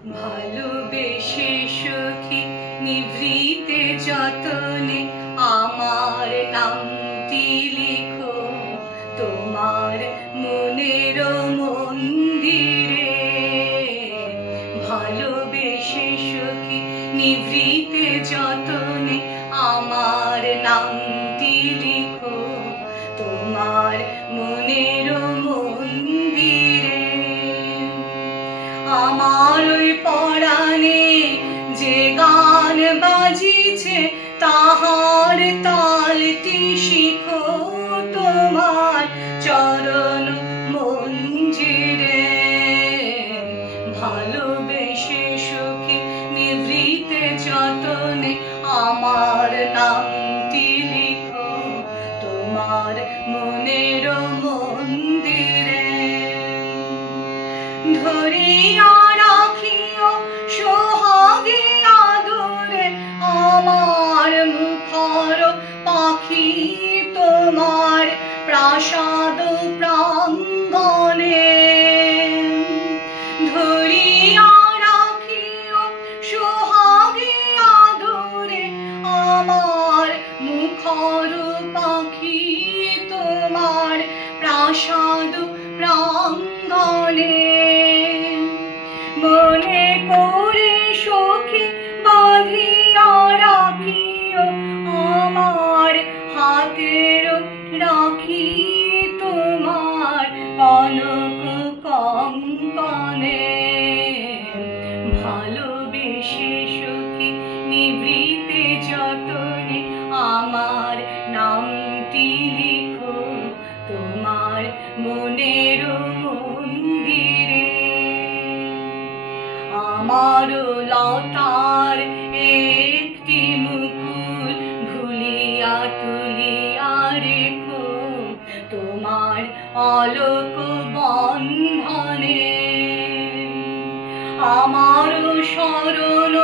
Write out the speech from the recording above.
ভালোবেসে সখী নিভৃতে যতনে আমার নামটি লিখো তোমার মনের মন্দিরে। ভালোবেসে সখী নিভৃতে যতনে আমার নামটি লিখো তোমার মনের মন্দিরে। আমার ওই পরাণে যে গান বাজিছে তাহার তালটি শিখো তোমার চরণ মঞ্জিরে। ভালোবেসে সখী নিভৃতে যতনে আমার নামটি লিখো তোমার মনের মন্দিরে। ধরিয়া রাখিও সোহাগে আদরে আমার মুখর পাখি তোমার প্রাসাদ প্রাঙ্গণে। ধরিয়া রাখিও সোহাগে আদরে আমার মুখর পাখি তোমার প্রাসাদ প্রাঙ্গণে। মনে করে সখী বাঁধিয়া রাখিও আমার হাতের রাখি তোমার কনক কঙ্কণে। ভালোবেসে সখী নিভৃতে যতনে আমার নামটি লিখো তোমার মনের মন্দিরে। আমার লতার একটি মুকুল ভুলিয়া তুলিয়া রেখো তোমার অলোক বন্ধনে। আমার শরণ